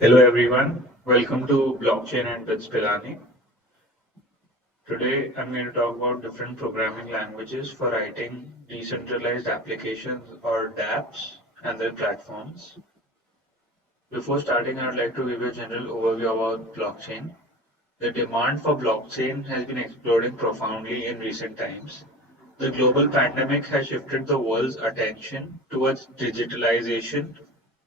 Hello everyone, welcome to Blockchain and with Pilani. Today I'm going to talk about different programming languages for writing decentralized applications or dApps and their platforms. Before starting, I would like to give you a general overview about blockchain. The demand for blockchain has been exploding profoundly in recent times. The global pandemic has shifted the world's attention towards digitalization,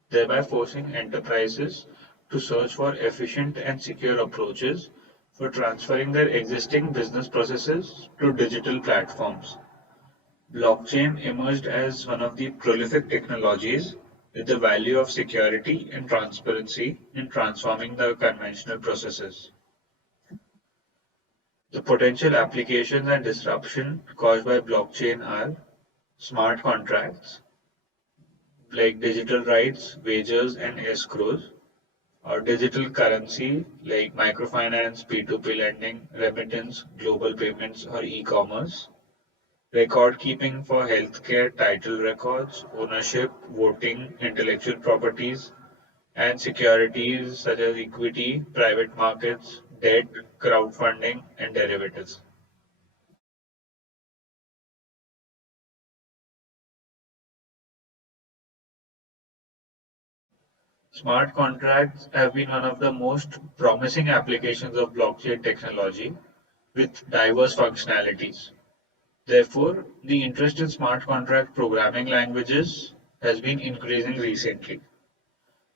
thereby forcing enterprises to search for efficient and secure approaches for transferring their existing business processes to digital platforms. Blockchain emerged as one of the prolific technologies with the value of security and transparency in transforming the conventional processes. The potential applications and disruption caused by blockchain are smart contracts like digital rights, wagers, and escrows, or digital currency like microfinance, P2P lending, remittance, global payments, or e-commerce, record keeping for healthcare, title records, ownership, voting, intellectual properties, and securities such as equity, private markets, debt, crowdfunding, and derivatives. Smart contracts have been one of the most promising applications of blockchain technology with diverse functionalities. Therefore, the interest in smart contract programming languages has been increasing recently.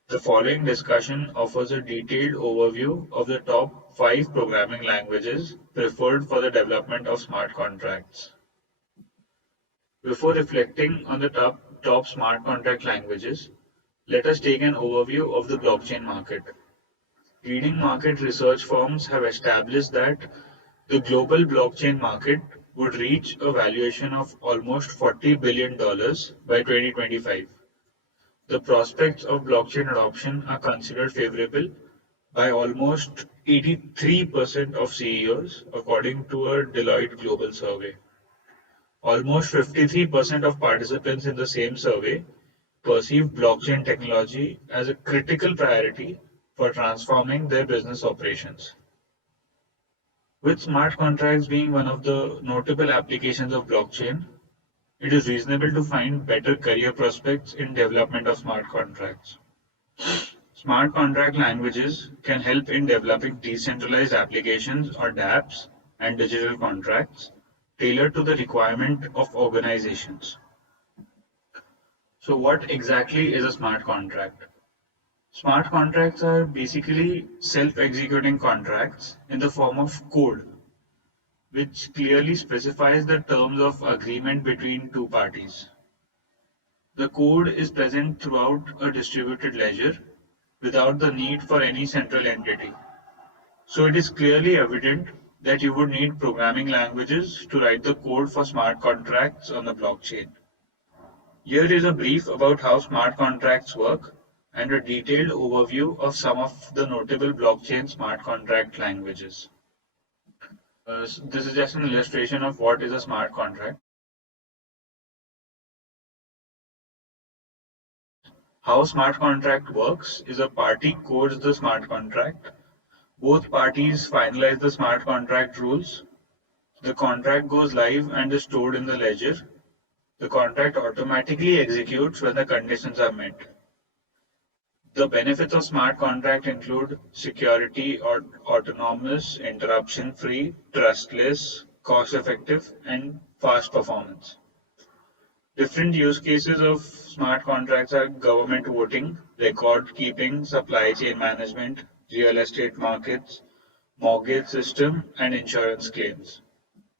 The following discussion offers a detailed overview of the top 5 programming languages preferred for the development of smart contracts. Before reflecting on the top smart contract languages, let us take an overview of the blockchain market. Leading market research firms have established that the global blockchain market would reach a valuation of almost $40 billion by 2025. The prospects of blockchain adoption are considered favorable by almost 83% of CEOs, according to a Deloitte global survey. Almost 53% of participants in the same survey perceive blockchain technology as a critical priority for transforming their business operations. With smart contracts being one of the notable applications of blockchain, it is reasonable to find better career prospects in development of smart contracts. Smart contract languages can help in developing decentralized applications or dApps and digital contracts tailored to the requirement of organizations. So what exactly is a smart contract? Smart contracts are basically self-executing contracts in the form of code, which clearly specifies the terms of agreement between two parties. The code is present throughout a distributed ledger without the need for any central entity. So it is clearly evident that you would need programming languages to write the code for smart contracts on the blockchain. Here is a brief about how smart contracts work and a detailed overview of some of the notable blockchain smart contract languages. This is just an illustration of what is a smart contract. How a smart contract works is a party codes the smart contract. Both parties finalize the smart contract rules. The contract goes live and is stored in the ledger. The contract automatically executes when the conditions are met. The benefits of smart contract include security or autonomous, interruption-free, trustless, cost-effective, and fast performance. Different use cases of smart contracts are government voting, record keeping, supply chain management, real estate markets, mortgage system, and insurance claims.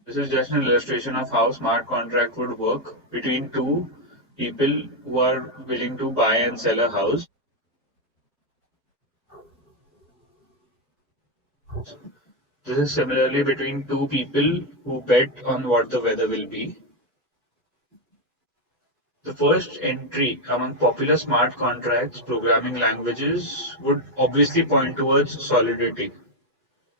This is just an illustration of how smart contract would work between two people who are willing to buy and sell a house. This is similarly between two people who bet on what the weather will be. The first entry among popular smart contracts programming languages would obviously point towards Solidity.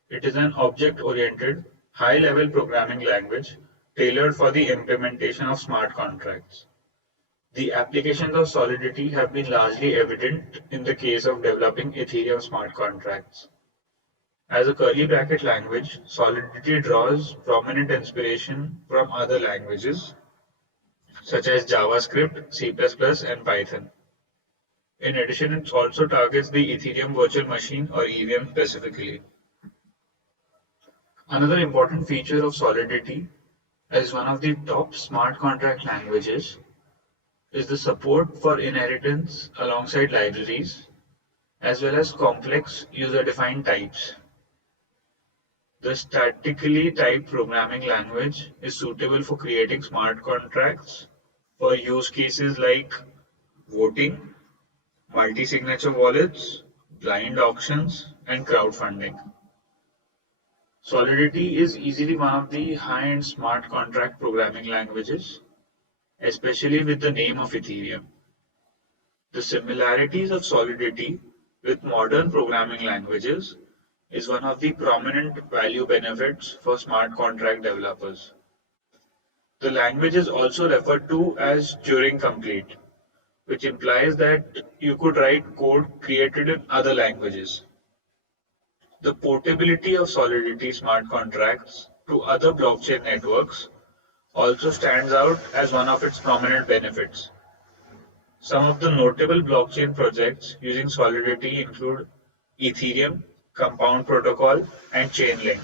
It is an object-oriented, high-level programming language tailored for the implementation of smart contracts. The applications of Solidity have been largely evident in the case of developing Ethereum smart contracts. As a curly bracket language, Solidity draws prominent inspiration from other languages such as JavaScript, C++, and Python. In addition, it also targets the Ethereum virtual machine or EVM specifically. Another important feature of Solidity as one of the top smart contract languages is the support for inheritance alongside libraries, as well as complex user-defined types. The statically typed programming language is suitable for creating smart contracts for use cases like voting, multi-signature wallets, blind auctions, and crowdfunding. Solidity is easily one of the high-end smart contract programming languages, especially with the name of Ethereum. The similarities of Solidity with modern programming languages is one of the prominent value benefits for smart contract developers. The language is also referred to as Turing complete, which implies that you could write code created in other languages. The portability of Solidity smart contracts to other blockchain networks also stands out as one of its prominent benefits. Some of the notable blockchain projects using Solidity include Ethereum, Compound Protocol, and Chainlink.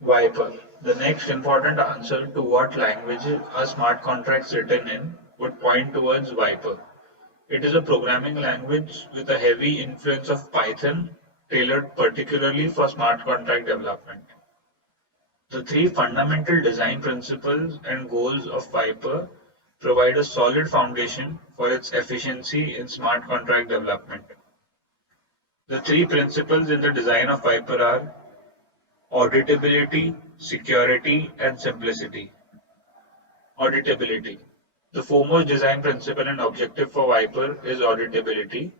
Viper. The next important answer to what language are smart contracts written in would point towards Viper. It is a programming language with a heavy influence of Python, tailored particularly for smart contract development. The three fundamental design principles and goals of Viper provide a solid foundation for its efficiency in smart contract development. The three principles in the design of Viper are auditability, security, and simplicity. Auditability. The foremost design principle and objective for Viper is auditability,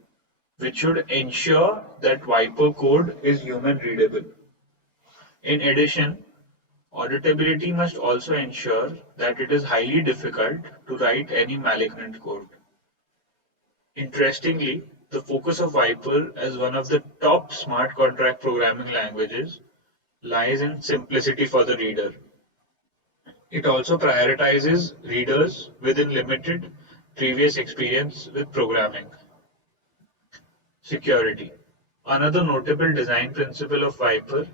which should ensure that Viper code is human readable. In addition, auditability must also ensure that it is highly difficult to write any malignant code. Interestingly, the focus of Viper as one of the top smart contract programming languages lies in simplicity for the reader. It also prioritizes readers within limited previous experience with programming. Security. Another notable design principle of Viper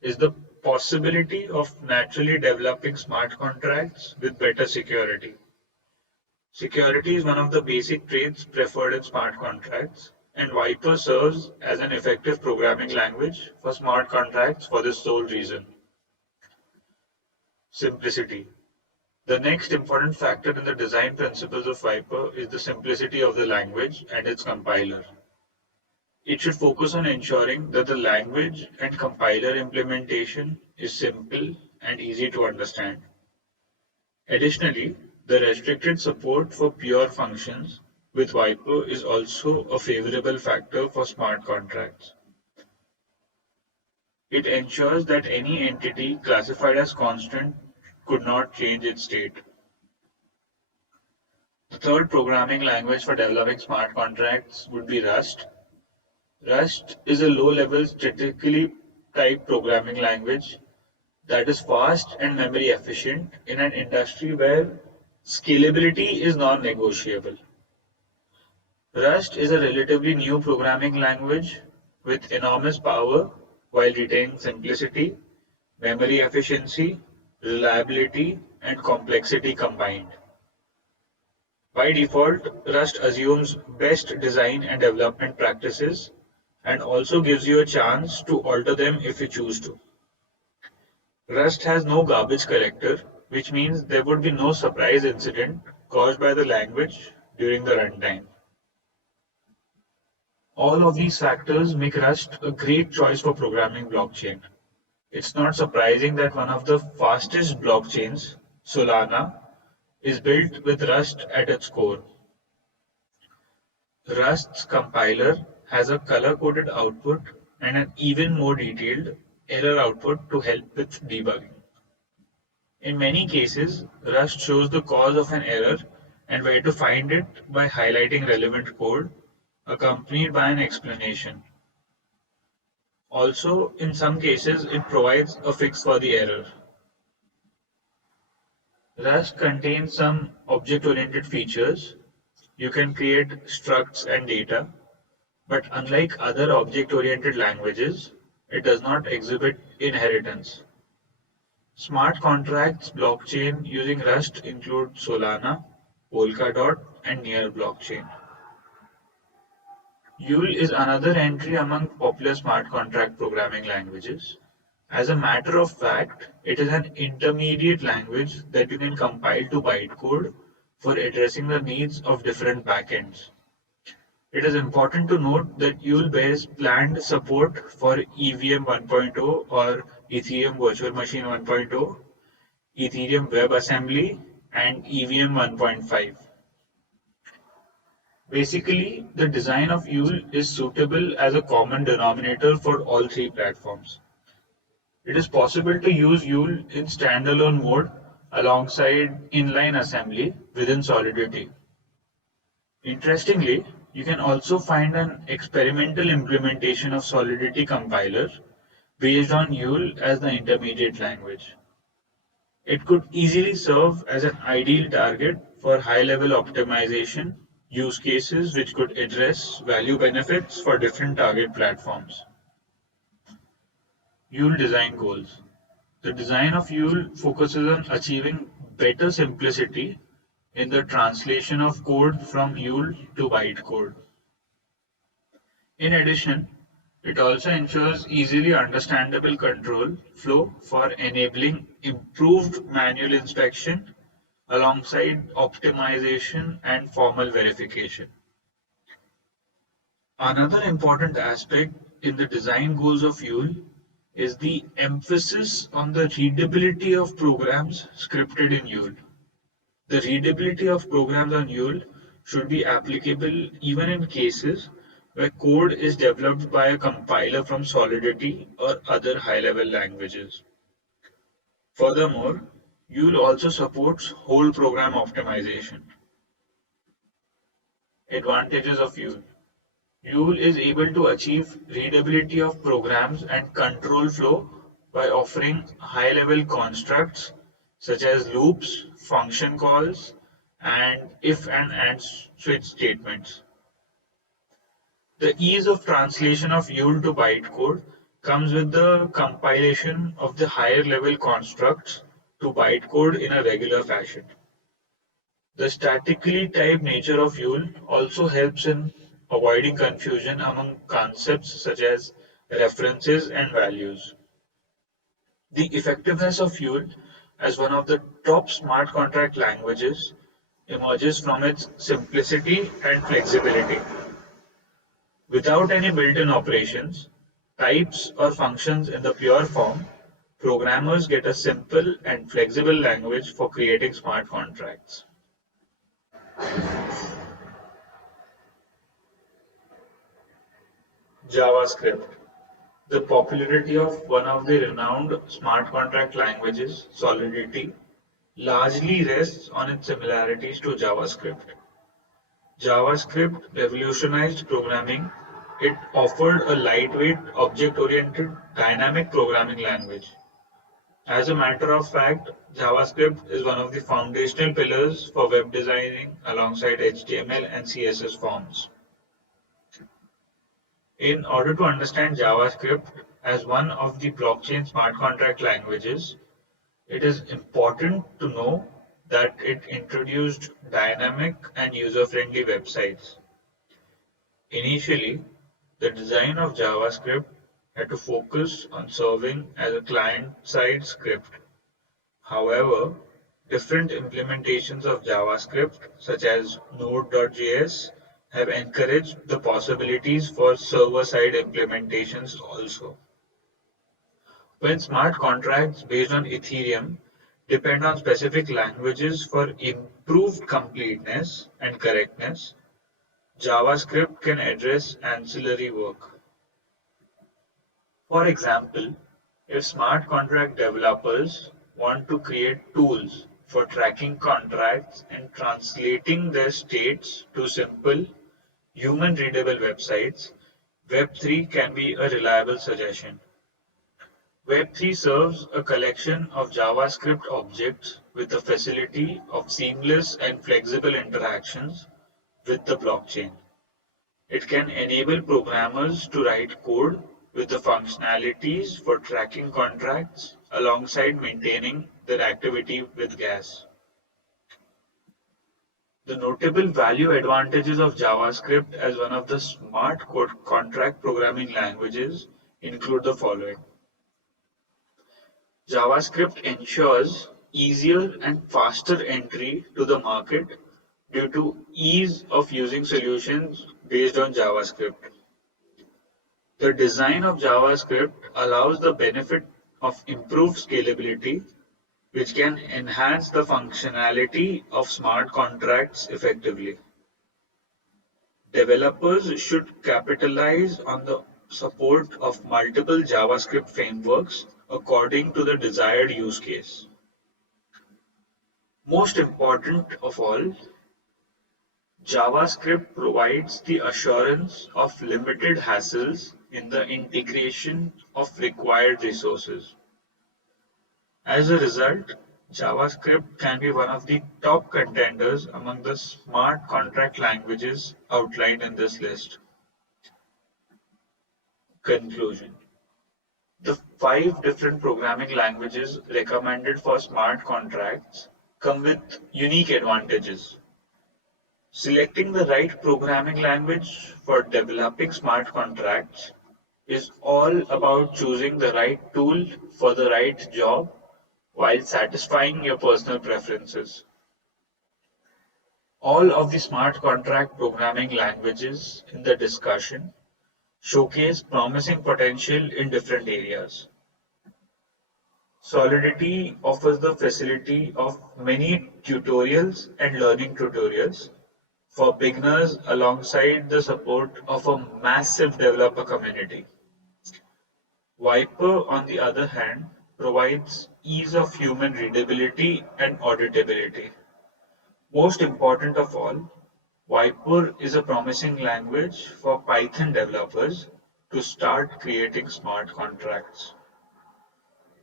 is the possibility of naturally developing smart contracts with better security. Security is one of the basic traits preferred in smart contracts, and Viper serves as an effective programming language for smart contracts for this sole reason. Simplicity. The next important factor in the design principles of Viper is the simplicity of the language and its compiler. It should focus on ensuring that the language and compiler implementation is simple and easy to understand. Additionally, the restricted support for pure functions with Viper is also a favorable factor for smart contracts. It ensures that any entity classified as constant could not change its state. The third programming language for developing smart contracts would be Rust. Rust is a low-level statically typed programming language that is fast and memory efficient in an industry where scalability is non-negotiable. Rust is a relatively new programming language with enormous power while retaining simplicity, memory efficiency, reliability, and complexity combined. By default, Rust assumes best design and development practices and also gives you a chance to alter them if you choose to. Rust has no garbage collector, which means there would be no surprise incident caused by the language during the runtime. All of these factors make Rust a great choice for programming blockchain. It's not surprising that one of the fastest blockchains, Solana, is built with Rust at its core. Rust's compiler has a color-coded output and an even more detailed error output to help with debugging. In many cases, Rust shows the cause of an error and where to find it by highlighting relevant code, accompanied by an explanation. Also, in some cases, it provides a fix for the error. Rust contains some object-oriented features. You can create structs and data, but unlike other object-oriented languages, it does not exhibit inheritance. Smart contracts blockchain using Rust include Solana, Polkadot, and Near blockchain. Yule is another entry among popular smart contract programming languages. As a matter of fact, it is an intermediate language that you can compile to bytecode for addressing the needs of different backends. It is important to note that Yule bears planned support for EVM 1.0 or Ethereum Virtual Machine 1.0, Ethereum WebAssembly, and EVM 1.5. Basically, the design of Yule is suitable as a common denominator for all three platforms. It is possible to use Yule in standalone mode alongside inline assembly within Solidity. Interestingly, you can also find an experimental implementation of Solidity compiler based on Yule as the intermediate language. It could easily serve as an ideal target for high-level optimization use cases which could address value benefits for different target platforms. Yule design goals. The design of Yule focuses on achieving better simplicity in the translation of code from Yule to bytecode. In addition, it also ensures easily understandable control flow for enabling improved manual inspection alongside optimization and formal verification. Another important aspect in the design goals of Yule is the emphasis on the readability of programs scripted in Yule. The readability of programs on Yule should be applicable even in cases where code is developed by a compiler from Solidity or other high-level languages. Furthermore, Yule also supports whole program optimization. Advantages of Yule. Yule is able to achieve readability of programs and control flow by offering high-level constructs such as loops, function calls, and if and switch statements. The ease of translation of Yule to bytecode comes with the compilation of the higher level constructs to bytecode in a regular fashion. The statically typed nature of Yule also helps in avoiding confusion among concepts such as references and values. The effectiveness of Yule as one of the top smart contract languages emerges from its simplicity and flexibility. Without any built-in operations, types or functions in the pure form, programmers get a simple and flexible language for creating smart contracts. JavaScript. The popularity of one of the renowned smart contract languages, Solidity, largely rests on its similarities to JavaScript. JavaScript revolutionized programming. It offered a lightweight, object-oriented, dynamic programming language. As a matter of fact, JavaScript is one of the foundational pillars for web designing alongside HTML and CSS forms. In order to understand JavaScript as one of the blockchain smart contract languages, it is important to know that it introduced dynamic and user-friendly websites. Initially, the design of JavaScript had to focus on serving as a client-side script. However, different implementations of JavaScript, such as Node.js, have encouraged the possibilities for server-side implementations also. When smart contracts based on Ethereum depend on specific languages for improved completeness and correctness, JavaScript can address ancillary work. For example, if smart contract developers want to create tools for tracking contracts and translating their states to simple, human readable websites, Web3 can be a reliable suggestion. Web3 serves a collection of JavaScript objects with the facility of seamless and flexible interactions with the blockchain. It can enable programmers to write code with the functionalities for tracking contracts alongside maintaining their activity with gas. The notable value advantages of JavaScript as one of the smart code contract programming languages include the following. JavaScript ensures easier and faster entry to the market due to ease of using solutions based on JavaScript. The design of JavaScript allows the benefit of improved scalability, which can enhance the functionality of smart contracts effectively. Developers should capitalize on the support of multiple JavaScript frameworks according to the desired use case. Most important of all, JavaScript provides the assurance of limited hassles in the integration of required resources. As a result, JavaScript can be one of the top contenders among the smart contract languages outlined in this list. Conclusion. The five different programming languages recommended for smart contracts come with unique advantages. Selecting the right programming language for developing smart contracts is all about choosing the right tool for the right job while satisfying your personal preferences. All of the smart contract programming languages in the discussion showcase promising potential in different areas. Solidity offers the facility of many tutorials and learning tutorials for beginners alongside the support of a massive developer community. Viper, on the other hand, provides ease of human readability and auditability. Most important of all, Viper is a promising language for Python developers to start creating smart contracts.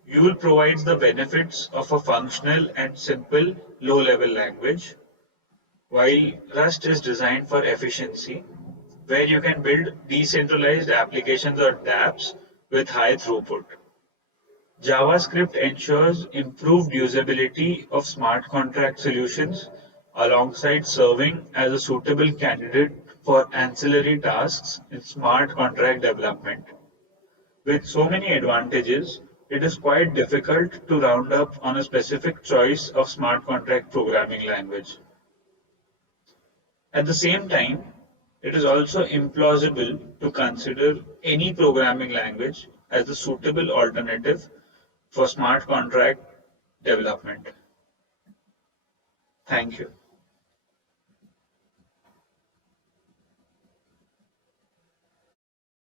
Yule provides the benefits of a functional and simple low-level language, while Rust is designed for efficiency, where you can build decentralized applications or dApps with high throughput. JavaScript ensures improved usability of smart contract solutions alongside serving as a suitable candidate for ancillary tasks in smart contract development. With so many advantages, it is quite difficult to round up on a specific choice of smart contract programming language. At the same time, it is also implausible to consider any programming language as a suitable alternative for smart contract development. Thank you.